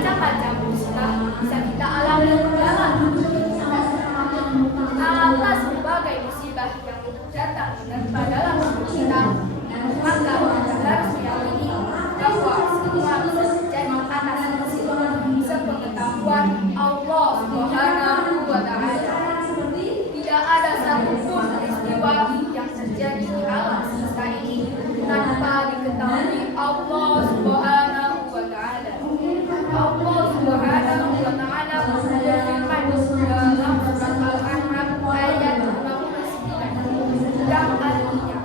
bermacam-macam musibah bisa kita alami dalam hidup kita. Atas berbagai musibah yang datang menerpa dalam hidup kita, maka kita harus meyakini bahwa semua bisa terjadi atas sepengetahuan Allah Subhanahu wa Ta'ala. Tidak ada satupun peristiwa yang terjadi di alam semesta ini tanpa diketahui Allah Subhanahu wa Ta'ala. Allah Subhanahu wa Ta'ala berfirman dalam surat Al-An'am ayat 59 yang artinya,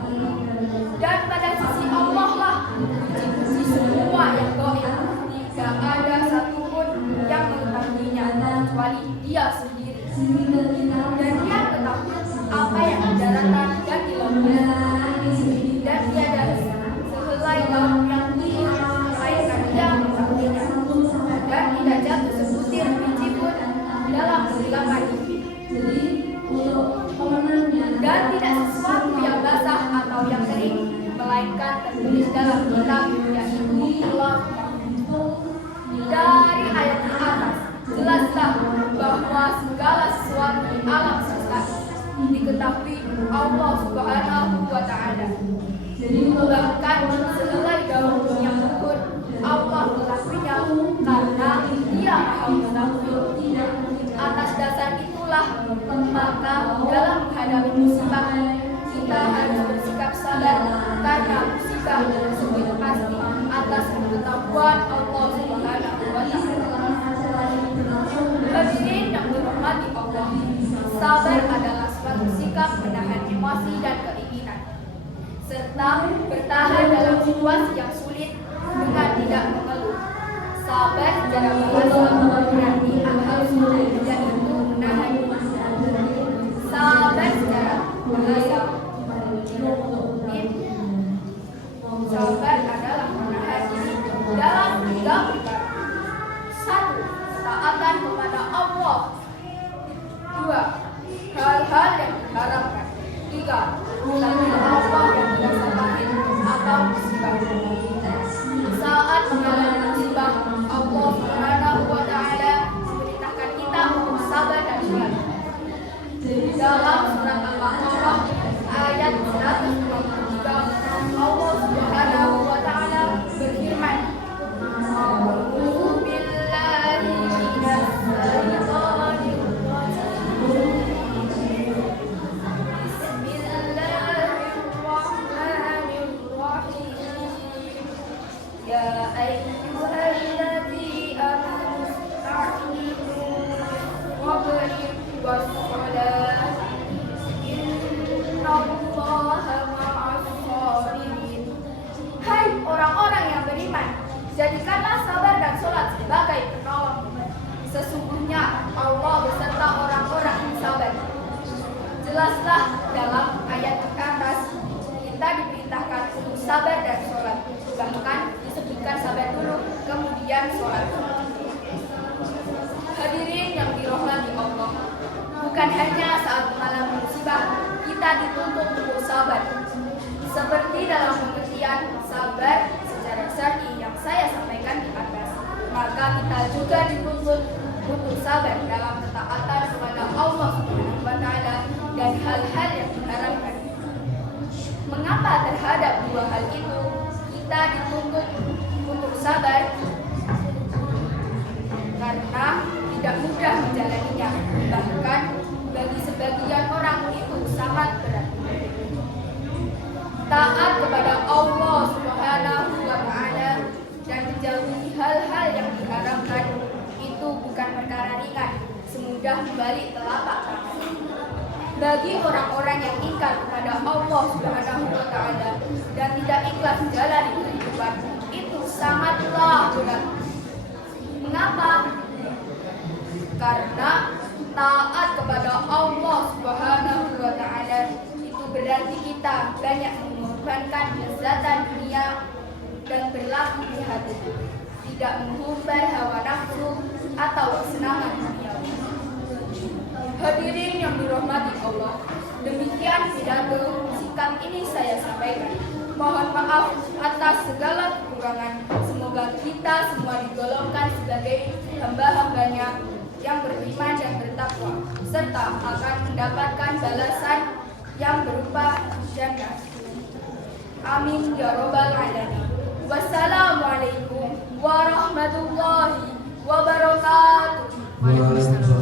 dan pada sisi Allah lah puji-puji semua yang gaib, tidak ada satupun yang mengetahuinya kecuali Dia sendiri, dan Dia mengetahui apa yang di daratan dan di lautan, dan tiada sehelai laut yang tinggi melainkan Dia mengetahuinya, dan tidak jatuh sebutir biji pun dalam kegelapan bumi, dan tidak sesuatu yang basah atau yang kering melainkan tertulis dalam kitab yaitu Allah. Dari ayat di atas jelaslah bahwa segala sesuatu di alam semesta diketahui Allah Subhanahu wa Ta'ala. Bahkan sehelai daun yang gugur Allah mengetahuinya karena Dia Maha Mengetahui. Atas dasar itulah maka dalam menghadapi musibah kita harus bersikap sabar karena musibah tersebut pasti atas pengetahuan Allah Subhanahu wa Ta'ala. Hadirin yang dirahmati Allah, sabar adalah suatu sikap menahan emosi dan keinginan serta bertahan dalam situasi yang sulit dengan tidak mengeluh. Sabar secara bahasa berarti hal sulit yaitu menahan emosi. Sabar secara bahasa sabar adalah menahan diri dalam 3 perkara. 1. Taatan kepada Allah. 2. Hal-hal yang diharamkan. 3. Takdir Allah yang dirasakan atau musibah. Saat mengalami musibah, Allah Subhanahu wa Ta'ala memerintahkan kita untuk sabar dan sholat. Dalam surat Al-Baqarah ayat 123, Allah Subhanahu wa Ta'ala berfirman, A'udzu billahi minasy syaithanir rajim. Bismillahirrahmanirrahim. Ya ayyuhalladzina amanu ista'inu wabtaghu was-salah. Innallaha ma'as-sabirin. Hai orang-orang yang beriman, jadikanlah sabar dan sholat sebagai penolong. Sesungguhnya Allah beserta orang-orang yang sabar. Jelaslah dalam ayat di atas kita diperintahkan untuk sabar dan sholat. Bahkan disebutkan sabar dulu, kemudian sholat. Hadirin yang dirahmati Allah, bukan hanya saat mengalami musibah kita dituntut untuk sabar. Seperti dalam pengertian sabar secara syar'i yang saya sampaikan di atas, maka kita juga dituntut untuk sabar dalam ketaatan kepada Allah Subhanahu wa Ta'ala dan hal-hal yang diharamkan. Mengapa terhadap dua hal itu kita dituntut untuk sabar? Karena tidak mudah menjalaninya, bahkan bagi sebagian orang itu sangat berat. Taat kepada Allah Subhanahu wa Ta'ala dan menjauhi hal-hal yang diharamkan itu bukan perkara ringan, semudah membalik telapak tangan. Bagi orang-orang yang ingkar kepada Allah Subhanahu wa Ta'ala dan tidak ikhlas menjalani kehidupan, itu sangatlah berat. Mengapa? Karena taat kepada Allah Subhanahu wa Ta'ala itu berarti kita banyak mengorbankan kelezatan dunia dan berlaku di hati, tidak mengumbar hawa nafsu atau kesenangan dunia. Hadirin yang dirahmati Allah, demikian pidato singkat ini saya sampaikan. Mohon maaf atas segala kekurangan. Semoga kita semua digolongkan golongan sebagai hamba-hambanya yang beriman dan bertakwa, serta akan mendapatkan balasan yang berupa jannah. Amin ya robbal alamin. Wassalamualaikum warahmatullahi wabarakatuh. Waalaikumsalam.